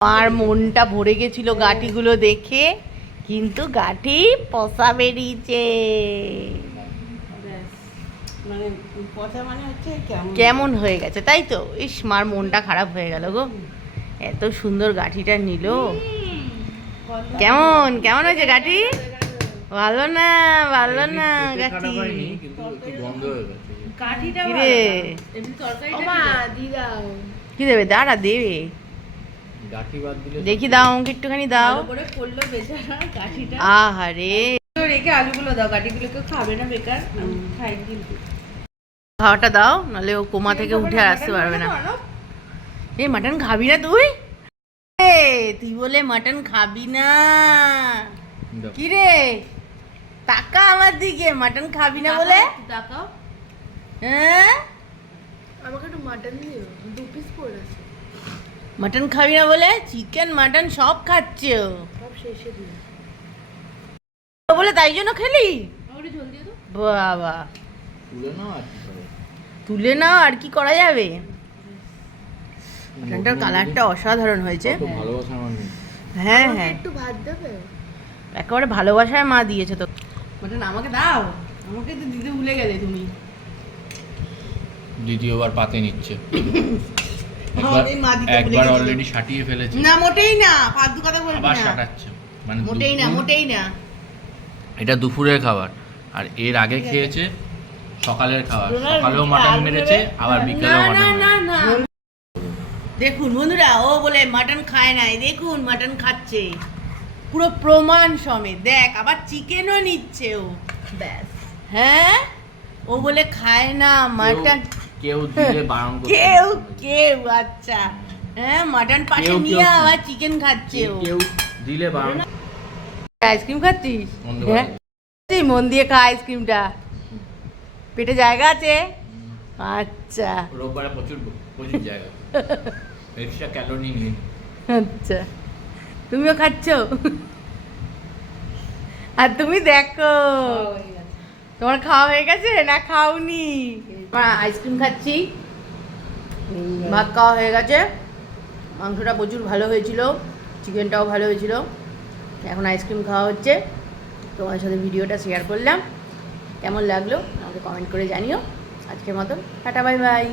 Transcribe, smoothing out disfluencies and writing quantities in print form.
আর মনটা ভরে গেছিল গাঠিগুলো দেখে, কিন্তু গাঠি পচা বেরিয়েছে। মানে পচা মানে হচ্ছে কেমন হয়ে গেছে, তাই তো। ইস, মার মনটা খারাপ হয়ে গেল গো, এত সুন্দর গাঠিটা নিল। কেমন কেমন হয়েছে গাঠি? ভালো না, ভালো না গাঠি। কি দেবে? দাঁড়া, দেবে। দেখি দাও, আমাকে একটুখানি দাও। আহারে, রেখে আলুগুলো দাও, গাঠিগুলোকে খাবে না বেকার, খাই কিন্তু। খাওয়াটা দাও, নাহলে ও কোমা থেকে উঠে আর আসতে পারবে না। এ মাটন খাবি না তুই? তুই বলে মাটন খাবি না? কি রে, তাকা আমার দিকে, মাটন খাবি না বলে। তাকাও, হ্যাঁ, আমাকে একটু মাটন দিও, 2 পিস পড়ে আছে। মাটন খাবি না বলে চিকেন মাটন সব খাচ্ছে ও। সব শেষে দিও বলে তাই জন্য খেলি? আমাকে ঝোল দিয়ে দাও। বাবা, তুলে নাও, আর কি করা যাবে। মাটনটার কালারটা অসাধারণ হয়েছে। হ্যাঁ হ্যাঁ, একটু ভাত দেবে? একেবারে ভালোবাসায় মা দিয়েছে তো। মাটন আমাকে দাও, আমাকে তো দিতে ভুলে গেলে তুমি। দ্বিতীয়বার পাতে নিচ্ছে। আমাদের মা দিতে ভুলে একবার গেছে। অলরেডি সাটিয়ে ফেলেছে, না, মোটেই না, ফালতু কথা বলবি আবার না। সাটাচ্ছে। মানে মোটেই না, মোটেই না। এটা দুপুরের খাবার, আর এর আগে খেয়েছে সকালের খাবার। সকালেও মাটন মেরেছে, আবার বিকেলেও না মাটন না মেরেছে। না, দেখুন বন্ধুরা, ও বলে মাটন খায় নাই, দেখুন মাটন খাচ্ছে পুরো প্রমাণ সমেত। দেখ, আবার চিকেনও নিচ্ছে ও। ব্যাস, হ্যাঁ, ও বলে খায় না মাটন। কেউ দিলে বারণ করছে, কেউ কেউ, আচ্ছা। হ্যাঁ, মাটন পাশে কেউ নিয়ে কেউ আবার চিকেন খাচ্ছে ও। কেউ দিলে বারণ। আইসক্রিম খাচ্ছিস? মন্দ হ্যাঁ, করে। এই মন দিয়ে খা আইসক্রিমটা, পেটে জায়গা আছে। আচ্ছা রোববারে প্রচুর প্রচুর জায়গা, এক্সট্রা ক্যালোরি নেই। আচ্ছা, তুমিও খাচ্ছ? আর তুমি দেখো, তোমার খাওয়া হয়ে গেছে না খাওনি? আইসক্রিম খাচ্ছি, ভাত খাওয়া হয়ে গেছে। মাংসটা প্রচুর ভালো হয়েছিল, চিকেনটাও ভালো হয়েছিল। এখন আইসক্রিম খাওয়া হচ্ছে। তোমার সাথে ভিডিওটা শেয়ার করলাম, কেমন লাগলো আমাকে কমেন্ট করে জানিও। আজকের মতন টাটা, বাই বাই।